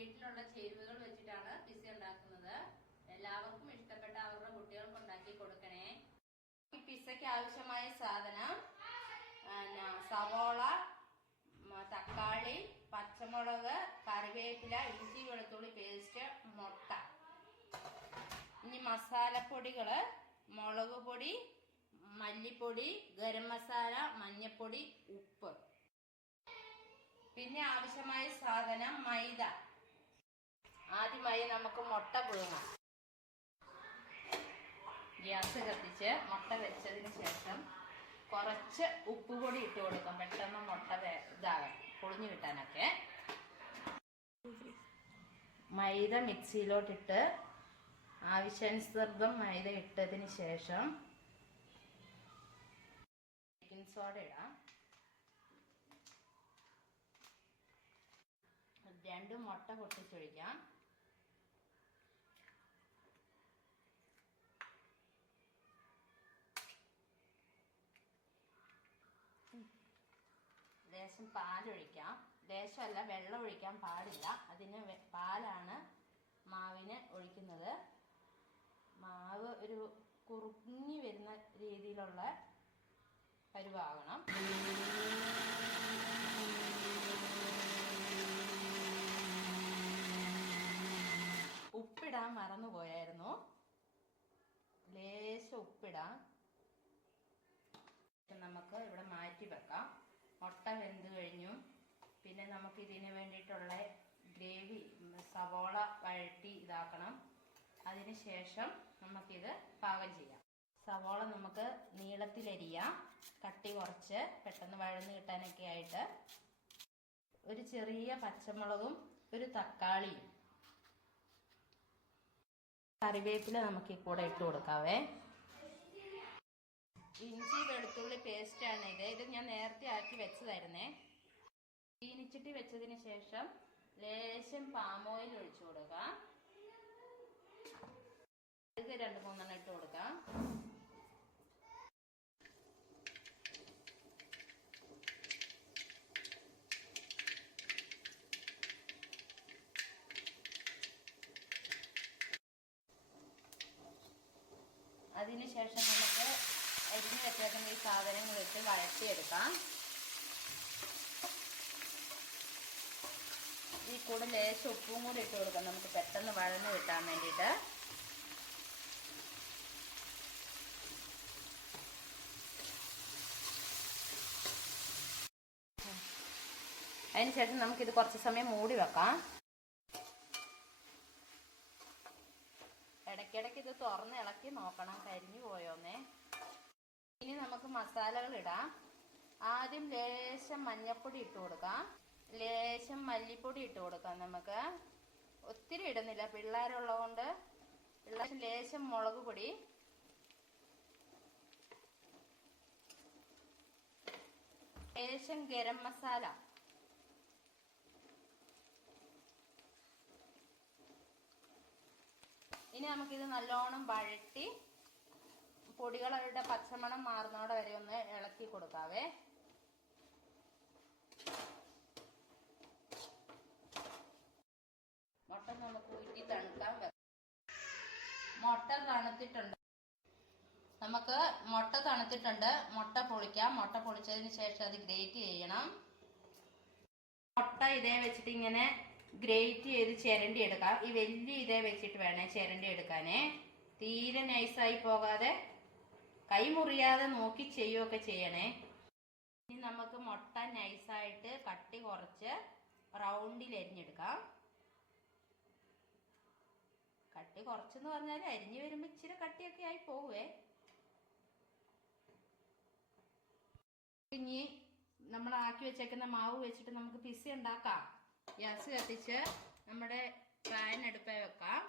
വീട്ടിലുള്ള ചേരുവകൾ വെച്ചിട്ടാണ് പിസ്സ ഉണ്ടാക്കുന്നത്. എല്ലാവർക്കും ഇഷ്ടപ്പെട്ട അവരുടെ കുട്ടികൾക്ക് ഉണ്ടാക്കി കൊടുക്കണേ. ഈ പിസ്സയ്ക്ക് ആവശ്യമായ സാധനം സവോള, തക്കാളി, പച്ചമുളക്, കറിവേപ്പില, ഇഞ്ചി വെളുത്തുള്ളി പേസ്റ്റ്, മുട്ട. ഇനി മസാലപ്പൊടികള് മുളക് പൊടി, മല്ലിപ്പൊടി, ഗരം മസാല, മഞ്ഞപ്പൊടി, ഉപ്പ്. പിന്നെ ആവശ്യമായ സാധനം മൈദ. ആദ്യമായി നമുക്ക് മുട്ട പുഴുങ്ങാം. ഗ്യാസ് കത്തിച്ച് മുട്ട വെച്ചതിന് ശേഷം കുറച്ച് ഉപ്പുപൊടി ഇട്ട് കൊടുക്കാം. പെട്ടെന്ന് മുട്ട ഇതാകാം, പൊളിഞ്ഞു കിട്ടാനൊക്കെ. മൈദ മിക്സിയിലോട്ടിട്ട് ആവശ്യാനുസൃതം മൈദ ഇട്ടതിന് ശേഷം ബേക്കിംഗ് സോഡ ഇടാം. 2 മുട്ട പൊട്ടിച്ചൊഴിക്കാം. ലേശം പാലൊഴിക്കാം. ലേശമല്ല, വെള്ളം ഒഴിക്കാൻ പാടില്ല. അതിന് പാലാണ് മാവിന് ഒഴിക്കുന്നത്. മാവ് ഒരു കുറുങ്ങി വരുന്ന രീതിയിലുള്ള പരുവാകണം. ഉപ്പിടാൻ മറന്നുപോയായിരുന്നു. ലേശം ഉപ്പിടാം. നമുക്ക് ഇവിടെ മാറ്റി വെക്കാം. മുട്ട വെന്ത് കഴിഞ്ഞു. പിന്നെ നമുക്ക് ഇതിന് വേണ്ടിയിട്ടുള്ള ഗ്രേവി സവോള വഴറ്റി ഇതാക്കണം. അതിന് ശേഷം നമുക്കിത് പാകം ചെയ്യാം. സവോള നമുക്ക് നീളത്തിലരിയാം, കട്ടി കുറച്ച്, പെട്ടെന്ന് വഴന്ന് കിട്ടാനൊക്കെ ആയിട്ട്. ഒരു ചെറിയ പച്ചമുളകും ഒരു തക്കാളിയും കറിവേപ്പില നമുക്ക് ഈ കൂടെ ഇട്ട് കൊടുക്കാവേ. ഇഞ്ചി വെളുത്തുള്ളി പേസ്റ്റാണ് ഇത് ഞാൻ നേരത്തെ ആക്കി വെച്ചതായിരുന്നേ. ചീനിച്ചിട്ട് വെച്ചതിന് ശേഷം ലേശം പാം ഓയിൽ ഒഴിച്ചു കൊടുക്കാം. ഇത് 2-3 ഇട്ട് കൊടുക്കാം. അതിനുശേഷം നമുക്ക് അരിഞ്ഞ് വെച്ചേക്കുന്ന ഈ സാധനങ്ങൾ ഇട്ട് വഴറ്റിയെടുക്കാം. ഈ കൂടെ ലേശം ഉപ്പും കൂടി ഇട്ട് കൊടുക്കാം, നമുക്ക് പെട്ടെന്ന് വഴന്ന് കിട്ടാൻ വേണ്ടിയിട്ട്. അതിനുശേഷം നമുക്കിത് കുറച്ച് സമയം മൂടി വെക്കാം. ഇടയ്ക്കിടയ്ക്ക് ഇത് തുറന്ന് ഇളക്കി നോക്കണം, കരിഞ്ഞു പോയോന്നേ. ഇനി നമുക്ക് മസാലകൾ ഇടാം. ആദ്യം ലേശം മഞ്ഞപ്പൊടി ഇട്ട് കൊടുക്കാം, ലേശം മല്ലിപ്പൊടി ഇട്ട് കൊടുക്കാം. നമുക്ക് ഒത്തിരി ഇടുന്നില്ല, പിള്ളേരുള്ളതുകൊണ്ട്. ലേശം മുളക് പൊടി, ലേശം ഗരം മസാല, ഇനി നമുക്കിത് നല്ലോണം വഴറ്റി പൊടികളുടെ പച്ചമണം മാറുന്നോടെ വരെ ഒന്ന് ഇളക്കി കൊടുക്കാവേ. മുട്ട നമുക്ക് ഊറ്റി തണുക്കാൻ വെക്കാം. മുട്ട തണുത്തിട്ടുണ്ട്. നമുക്ക് മുട്ട തണുത്തിട്ടുണ്ട്. മുട്ട പൊളിക്കാം. മുട്ട പൊളിച്ചതിന് ശേഷം അത് ഗ്രേറ്റ് ചെയ്യണം. മുട്ട ഇതേ വെച്ചിട്ട് ഇങ്ങനെ ഗ്രേറ്റ് ചെയ്ത് ചിരണ്ടി എടുക്കാം. ഈ വലിയ ഇതേ വെച്ചിട്ട് വേണേ ചിരണ്ടി എടുക്കാനേ. തീരെ നൈസായി പോകാതെ കൈ മുറിയാതെ നോക്കി ചെയ്യുകയൊക്കെ ചെയ്യണേ. ഇനി നമുക്ക് മുട്ട നൈസായിട്ട് കട്ടി കുറച്ച് റൗണ്ടിൽ അരിഞ്ഞെടുക്കാം. കട്ടി കുറച്ചെന്ന് പറഞ്ഞാൽ അരിഞ്ഞു വരുമ്പോൾ ഇച്ചിരി കട്ടിയൊക്കെ ആയി പോവേ. ഇനി നമ്മൾ ആക്കി വെച്ചേക്കുന്ന മാവ് വെച്ചിട്ട് നമുക്ക് പിസ്സ ഉണ്ടാക്കാം. ഗ്യാസ് കത്തിച്ച് നമ്മുടെ പാൻ അടുപ്പേ വെക്കാം.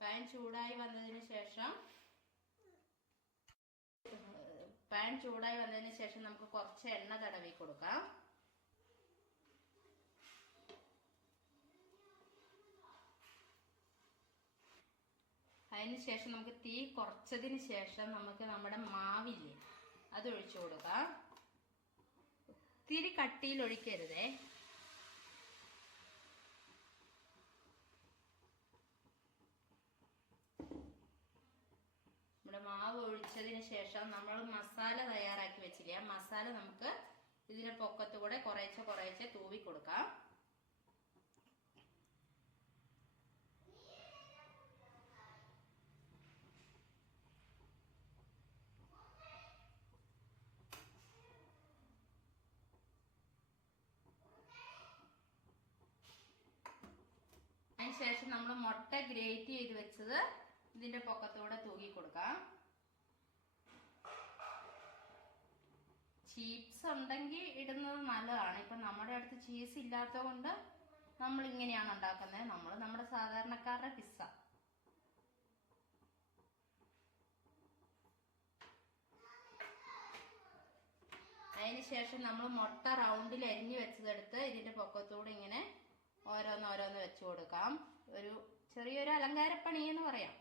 പാൻ ചൂടായി വന്നതിന് ശേഷം നമുക്ക് കുറച്ച് എണ്ണ തടവി കൊടുക്കാം. അതിനുശേഷം നമുക്ക് തീ കുറച്ചതിന് ശേഷം നമുക്ക് നമ്മുടെ മാവില്ലേ അത് ഒഴിച്ചു കൊടുക്കാം. ഒത്തിരി കട്ടിയിൽ ഒഴിക്കരുതേ. ശേഷം നമ്മൾ മസാല തയ്യാറാക്കി വെച്ചില്ലേ, ആ മസാല നമുക്ക് ഇതിന്റെ പൊക്കത്തുകൂടെ കുറേശ്ശെ കുറേശ്ശെ തൂവി കൊടുക്കാം. അതിനുശേഷം നമ്മൾ മുട്ട ഗ്രേറ്റ് ചെയ്ത് വെച്ചത് ഇതിന്റെ പൊക്കത്തൂടെ തൂക്കി കൊടുക്കാം. ചീസ് ഉണ്ടെങ്കിൽ ഇടുന്നത് നല്ലതാണ്. ഇപ്പൊ നമ്മുടെ അടുത്ത് ചീസ് ഇല്ലാത്തത് കൊണ്ട് നമ്മൾ ഇങ്ങനെയാണ് ഉണ്ടാക്കുന്നത്. നമ്മുടെ സാധാരണക്കാരുടെ പിസ്സ. അതിനുശേഷം നമ്മൾ മുട്ട റൗണ്ടിൽ അരിഞ്ഞു വെച്ചതെടുത്ത് ഇതിന്റെ പൊക്കത്തൂടെ ഇങ്ങനെ ഓരോന്നോരോന്ന് വെച്ചു കൊടുക്കാം. ഒരു ചെറിയൊരു അലങ്കാരപ്പണി എന്ന് പറയാം.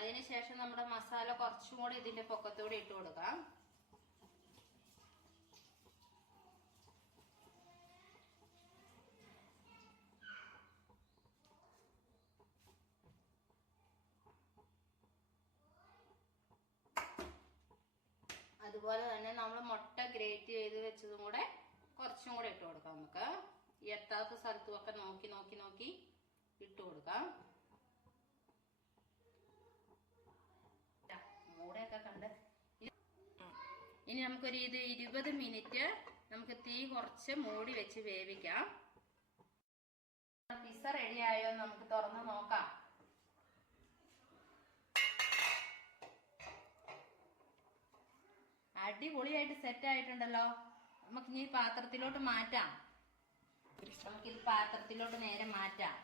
അതിനുശേഷം നമ്മുടെ മസാല കുറച്ചും കൂടി ഇതിന്റെ പൊക്കത്തൂടെ ഇട്ട് കൊടുക്കാം. അതുപോലെ തന്നെ നമ്മൾ മുട്ട ഗ്രേറ്റ് ചെയ്ത് വെച്ചതും കൂടെ കുറച്ചും കൂടെ ഇട്ട് കൊടുക്കാം. നമുക്ക് എത്താത്ത സ്ഥലത്തുമൊക്കെ നോക്കി നോക്കി നോക്കി ഇട്ട് കൊടുക്കാം. മൂടയൊക്കെ കണ്ട് ഇനി നമുക്കൊരു 20 മിനിറ്റ് നമുക്ക് തീ കുറച്ച് മൂടി വെച്ച് വേവിക്കാം. പിസ്സ റെഡി ആയോ നമുക്ക് തുറന്ന് നോക്കാം. അടിപൊളിയായിട്ട് സെറ്റ് ആയിട്ടുണ്ടല്ലോ. നമുക്കിനി പാത്രത്തിലോട്ട് മാറ്റാം. നമുക്കിത് പാത്രത്തിലോട്ട് നേരെ മാറ്റാം.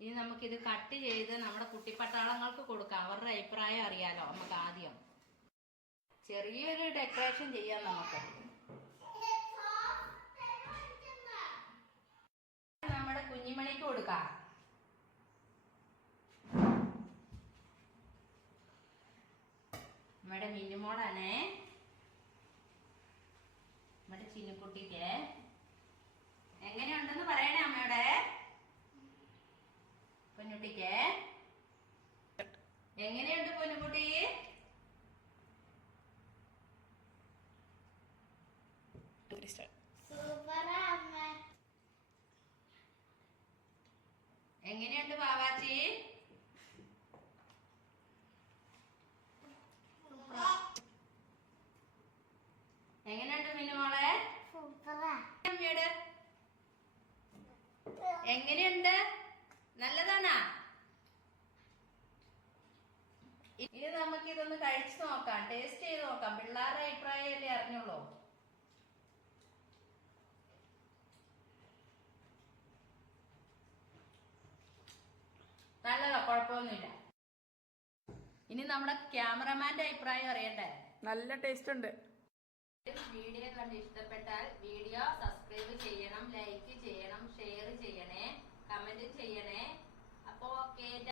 ഇനി നമുക്കിത് കട്ട് ചെയ്ത് നമ്മുടെ കുട്ടിപ്പട്ടാളങ്ങൾക്ക് കൊടുക്കാം. അവരുടെ അഭിപ്രായം അറിയാലോ. നമുക്ക് ആദ്യം ചെറിയൊരു ഡെക്കറേഷൻ ചെയ്യാം. നമുക്ക് നമ്മുടെ കുഞ്ഞിമണിക്ക് കൊടുക്കാം. നമ്മുടെ മിന്നുമോളാണേ. നമ്മുടെ ചിന്നുകുട്ടിക്ക് എങ്ങനെയുണ്ടെന്ന് പറയണേ അമ്മയോടെ. പൊന്നുകുട്ടിക്ക് എങ്ങനെയുണ്ട് പൊന്നുകുട്ടി? എങ്ങനെയുണ്ട് ബാവാച്ചി? എങ്ങനെയുണ്ട് മിന്നുമോളെ? അമ്മയോട് എങ്ങനെയുണ്ട്? നല്ലതാണാ? ഇനി നമുക്ക് ഇതൊന്ന് കഴിച്ചു നോക്കാം, ടേസ്റ്റ് ചെയ്ത് നോക്കാം. പിള്ളേരുടെ അഭിപ്രായമല്ലേ അറിഞ്ഞുള്ളൂ. നല്ലതാ, കുഴപ്പമൊന്നുമില്ല. ഇനി നമ്മുടെ ക്യാമറമാന്റെ അഭിപ്രായം അറിയണ്ടേ? നല്ല ടേസ്റ്റ് ഉണ്ട്. വീഡിയോ കണ്ട് ഇഷ്ടപ്പെട്ടാൽ വീഡിയോ